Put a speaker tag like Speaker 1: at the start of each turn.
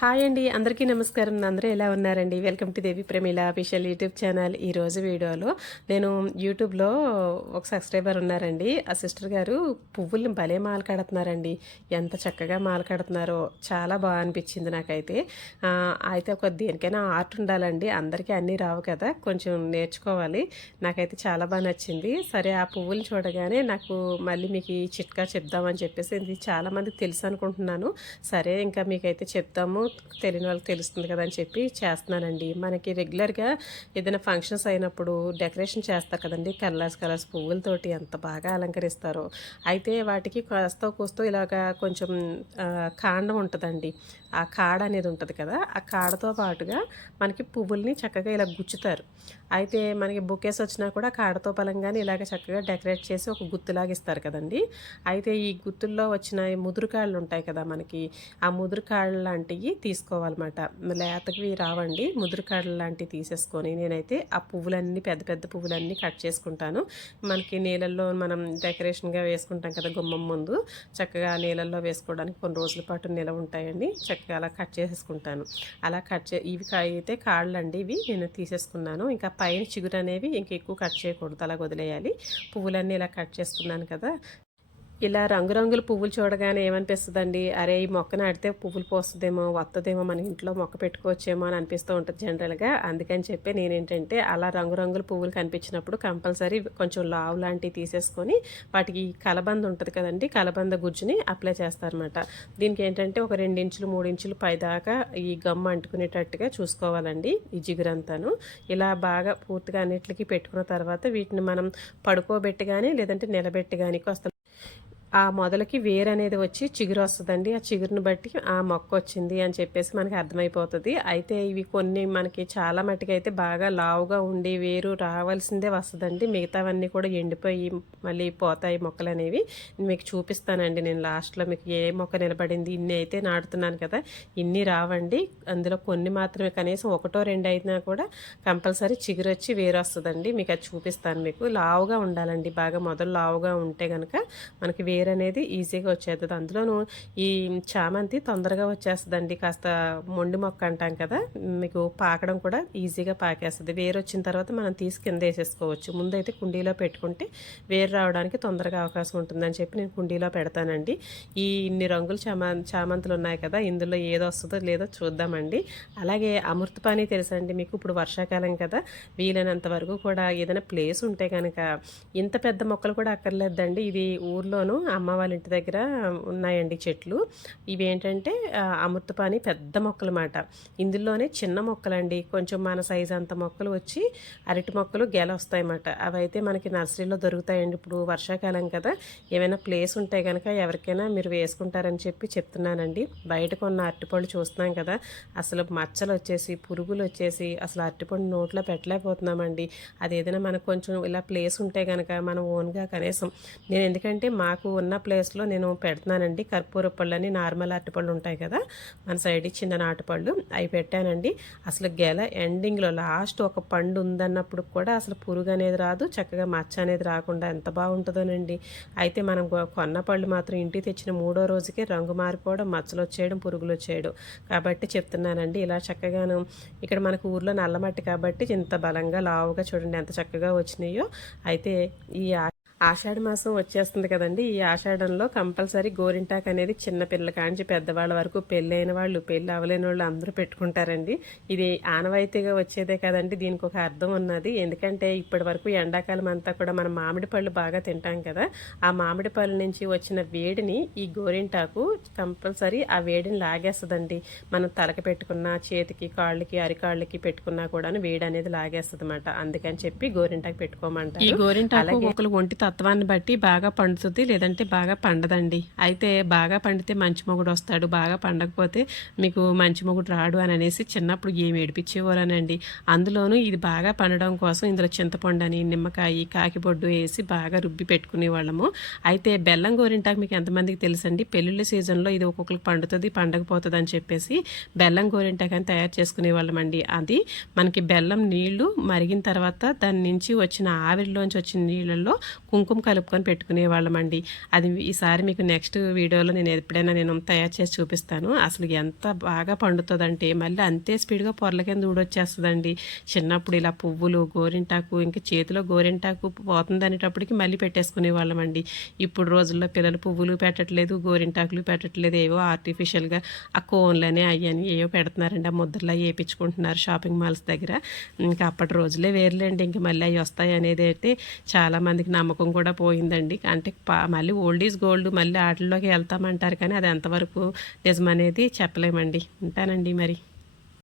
Speaker 1: Hi అండి అందరికీ నమస్కారం. అందరూ ఎలా ఉన్నారండి? Welcome to Devi Pramila official YouTube channel ఈ రోజు వీడియోలో నేను యూట్యూబ్లో ఒక సబ్స్క్రైబర్ ఉన్నారండి. ఆ సిస్టర్ గారు పువ్వుల్ని భలే మాల కడుతున్నారండి. ఎంత చక్కగా మాల కడుతున్నారో చాలా బాగా అనిపించింది నాకైతే. అయితే ఒక దేనికైనా ఆర్ట్ ఉండాలండి. అందరికీ అన్నీ రావు కదా కొంచెం నేర్చుకోవాలి. నాకైతే చాలా బాగా నచ్చింది. సరే ఆ పువ్వులు చూడగానే నాకు మళ్ళీ మీకు ఈ చిట్కా చెప్దామని చెప్పేసి ఇది చాలామందికి తెలుసు అనుకుంటున్నాను. సరే ఇంకా మీకైతే చెప్తాము. తెలియని వాళ్ళకి తెలుస్తుంది కదా అని చెప్పి చేస్తున్నానండి. మనకి రెగ్యులర్గా ఏదైనా ఫంక్షన్స్ అయినప్పుడు డెకరేషన్ చేస్తారు కదండి. కలర్స్ కలర్స్ పువ్వులతోటి ఎంత బాగా అలంకరిస్తారో. అయితే వాటికి కాస్త కూస్తో ఇలాగా కొంచెం కాండం ఉంటుందండి. ఆ కాడ అనేది ఉంటుంది కదా. ఆ కాడతో పాటుగా మనకి పువ్వుల్ని చక్కగా ఇలా గుచ్చుతారు. అయితే మనకి బుకేస్ వచ్చినా కూడా కాడతో బలంగానే ఇలాగ చక్కగా డెకరేట్ చేసి ఒక గుత్తులాగా ఇస్తారు కదండి. అయితే ఈ గుత్తుల్లో వచ్చిన ముదురుకాళ్ళు ముదురు కాళ్ళు ఉంటాయి కదా మనకి. ఆ ముదురుకాళ్ళు లాంటివి తీసుకోవాలన్నమాట. లేతవి రావండి. ముదురు కాళ్ళు లాంటివి తీసేసుకొని నేనైతే ఆ పువ్వులన్నీ పెద్ద పెద్ద పువ్వులన్నీ కట్ చేసుకుంటాను. మనకి నీళ్ళల్లో మనం డెకరేషన్గా వేసుకుంటాం కదా గుమ్మం ముందు. చక్కగా నీళ్ళల్లో వేసుకోవడానికి కొన్ని రోజుల పాటు నిలవ ఉంటాయండి. చక్కగా అలా కట్ చేసేసుకుంటాను. అలా కట్ చే ఇవి అయితే కాళ్ళు అండి ఇవి. నేను తీసేసుకున్నాను. ఇంకా పైన చిగురు అనేవి ఇంక ఎక్కువ కట్ చేయకూడదు. అలా వదిలేయాలి. పువ్వులన్నీ ఇలా కట్ చేసుకున్నాను కదా. ఇలా రంగురంగుల పువ్వులు చూడగానే ఏమనిపిస్తుందండి? అరే ఈ మొక్క నాటితే పువ్వులు పోస్తుందేమో వస్తుందేమో మన ఇంట్లో మొక్క పెట్టుకోవచ్చేమో అని అనిపిస్తూ ఉంటుంది జనరల్గా. అందుకని చెప్పి నేనేంటంటే అలా రంగురంగుల పువ్వులు కనిపించినప్పుడు కంపల్సరీ కొంచెం లావు లాంటివి తీసేసుకొని వాటికి కలబంద ఉంటుంది కదండి కలబంద గుజ్జుని అప్లై చేస్తారనమాట దీనికి ఏంటంటే ఒక రెండించులు మూడించులు మూడు ఇంచులు పైదాకా ఈ గమ్ అంటుకునేటట్టుగా చూసుకోవాలండి ఈ జిగురంతాను. ఇలా బాగా పూర్తిగా అన్నిటికీ పెట్టుకున్న తర్వాత వీటిని మనం పడుకోబెట్టి కానీ లేదంటే నిలబెట్టి కానీ కాస్త ఆ మొదలకి వేరు అనేది వచ్చి చిగురు వస్తుందండి. ఆ చిగురుని బట్టి ఆ మొక్క వచ్చింది అని చెప్పేసి మనకి అర్థమైపోతుంది. అయితే ఇవి కొన్ని మనకి చాలా మట్టుకు అయితే బాగా లావుగా ఉండి వేరు రావాల్సిందే వస్తుందండి. మిగతావన్నీ కూడా ఎండిపోయి మళ్ళీ పోతాయి మొక్కలు అనేవి. మీకు చూపిస్తానండి నేను లాస్ట్లో మీకు ఏ మొక్క నిలబడింది ఇన్ని అయితే నాటుతున్నాను కదా ఇన్ని రావండి. అందులో కొన్ని మాత్రమే కనీసం ఒకటో రెండు అయినా కూడా కంపల్సరీ చిగురు వచ్చి వేరు వస్తుందండి. మీకు అది చూపిస్తాను మీకు. లావుగా ఉండాలండి. బాగా మొదలు లావుగా ఉంటే కనుక మనకి వేరు అనేది ఈజీగా వచ్చేస్తుంది అందులోనూ ఈ చామంతి తొందరగా వచ్చేస్తుందండి. కాస్త మొండి మొక్క అంటాం కదా మీకు పాకడం కూడా ఈజీగా పాకేస్తుంది. వేరు వచ్చిన తర్వాత మనం తీసి కింద వేసేసుకోవచ్చు. ముందైతే కుండీలో పెట్టుకుంటే వేరు రావడానికి తొందరగా అవకాశం ఉంటుందని చెప్పి నేను కుండీలో పెడతానండి. ఈ ఇన్ని రంగులు చామా చామంతులు ఉన్నాయి కదా ఇందులో ఏదో వస్తుందో లేదో చూద్దామండి. అలాగే అమృతపాణి తెలుసండి మీకు ఇప్పుడు వర్షాకాలం కదా వీలైనంత వరకు కూడా ఏదైనా ప్లేస్ ఉంటే కనుక ఇంత పెద్ద మొక్కలు కూడా అక్కర్లేదండి. ఇది ఊర్లోనూ అమ్మ వాళ్ళ ఇంటి దగ్గర ఉన్నాయండి చెట్లు. ఇవి ఏంటంటే అమృతపాణి పెద్ద మొక్కలు మాట ఇందులోనే చిన్న మొక్కలండి. కొంచెం మన సైజ్ అంత మొక్కలు వచ్చి అరటి మొక్కలు గెల వస్తాయన్నమాట అవి అయితే మనకి నర్సరీలో దొరుకుతాయండి ఇప్పుడు వర్షాకాలం కదా. ఏమైనా ప్లేస్ ఉంటే కనుక ఎవరికైనా మీరు వేసుకుంటారని చెప్పి చెప్తున్నానండి. బయట కొన్న అరటిపళ్ళు చూస్తున్నాం కదా. అసలు మచ్చలు వచ్చేసి పురుగులు వచ్చేసి అసలు అరటిపండు నోట్లో పెట్టలేకపోతున్నామండి. అది ఏదైనా మనకు కొంచెం ఇలా ప్లేస్ ఉంటే కనుక మనం ఓన్గా కనీసం. నేను ఎందుకంటే మాకు ఉన్న ప్లేస్లో నేను పెడుతున్నానండి. కర్పూర పళ్ళని నార్మల్ అరటిపళ్ళు ఉంటాయి కదా మన సైడ్ చిన్న నాటుపళ్ళు అవి పెట్టానండి. అసలు గెల ఎండింగ్లో లాస్ట్ ఒక పండు ఉందన్నప్పుడు కూడా అసలు పురుగు అనేది రాదు చక్కగా మచ్చ అనేది రాకుండా ఎంత బాగుంటుందోనండి. అయితే మనం కొన్న పళ్ళు మాత్రం ఇంటికి తెచ్చిన మూడో రోజుకే రంగు మారిపోవడం మచ్చలు వచ్చేయడం పురుగులు వచ్చేయడం. కాబట్టి చెప్తున్నానండి ఇలా చక్కగాను ఇక్కడ మనకు ఊర్లో నల్లమట్టి కాబట్టి ఇంత బలంగా లావుగా చూడండి ఎంత చక్కగా వచ్చినాయో. అయితే ఈ ఆషాఢ మాసం వచ్చేస్తుంది కదండి. ఈ ఆషాఢంలో కంపల్సరీ గోరింటాక్ అనేది చిన్న పిల్లల కాంచి పెద్దవాళ్ళ వరకు పెళ్ళైన వాళ్ళు పెళ్ళి అవ్వలేని వాళ్ళు అందరూ పెట్టుకుంటారండి. ఇది ఆనవాయితీగా వచ్చేదే కదండి. దీనికి ఒక అర్థం ఉన్నది. ఎందుకంటే ఇప్పటి వరకు ఎండాకాలం అంతా కూడా మనం మామిడి పళ్ళు బాగా తింటాం కదా. ఆ మామిడి పళ్ళ నుంచి వచ్చిన వేడిని ఈ గోరింటాకు కంపల్సరీ ఆ వేడిని లాగేస్తుందండి. మనం తలకి పెట్టుకున్న చేతికి కాళ్ళకి అరికాళ్ళకి పెట్టుకున్నా కూడా వేడి అనేది లాగేస్తుంది అందుకని చెప్పి గోరింటాకు పెట్టుకోమంటారు. ఈ గోరింటాకు ఒకరు ఒంటి తత్వాన్ని బట్టి బాగా పండుతుంది లేదంటే బాగా పండదండి. అయితే బాగా పండితే మంచి మొగుడు వస్తాడు బాగా పండకపోతే మీకు మంచి మొగుడు రాడు అని అనేసి చిన్నప్పుడు ఏమి ఏడిపించేవారనండి. అందులోనూ ఇది బాగా పండడం కోసం ఇందులో చింతపండు అని నిమ్మకాయ కాకిబొడ్డు వేసి బాగా రుబ్బి పెట్టుకునే వాళ్ళము అయితే బెల్లం గోరింటాకు మీకు ఎంతమందికి తెలుసండి? పెళ్ళిళ్ళ సీజన్లో ఇది ఒక్కొక్కరికి పండుతుంది పండకపోతుంది అని చెప్పేసి బెల్లం గోరింటాకు అని తయారు చేసుకునే వాళ్ళమండి అది మనకి బెల్లం నీళ్ళు మరిగిన తర్వాత దాని నుంచి వచ్చిన ఆవిరిలోంచి వచ్చిన నీళ్ళల్లో కుంకుమ కలుపుకొని పెట్టుకునేవాళ్ళమండి అది ఈసారి మీకు నెక్స్ట్ వీడియోలో నేను ఎప్పుడైనా నేను తయారు చేసి చూపిస్తాను. అసలు ఎంత బాగా పండుతుందంటే మళ్ళీ అంతే స్పీడ్గా పొరల కింద ఊడొచ్చేస్తుందండి. చిన్నప్పుడు ఇలా పువ్వులు గోరింటాకు ఇంకా చేతిలో గోరింటాకు పోతుంది అనేటప్పటికి మళ్ళీ పెట్టేసుకునే వాళ్ళమండి ఇప్పుడు రోజుల్లో పిల్లలు పువ్వులు పెట్టట్లేదు గోరింటాకులు పెట్టట్లేదు ఏవో ఆర్టిఫిషియల్గా ఆ కోన్లనే అయ్యని ఏవో పెడుతున్నారండి. ఆ ముద్రలా వేయించుకుంటున్నారు షాపింగ్ మాల్స్ దగ్గర. ఇంకా అప్పటి రోజులే వేర్లేండి. ఇంక మళ్ళీ అవి వస్తాయి అనేది అయితే చాలామందికి నమ్మకం కూడా పోయిందండి. అంటే పా- మళ్ళీ ఓల్డ్ ఈజ్ గోల్డ్ మళ్ళీ ఆటల్లోకి వెళ్తామంటారు కానీ అది ఎంతవరకు నిజమనేది చెప్పలేమండి. ఉంటానండి మరి.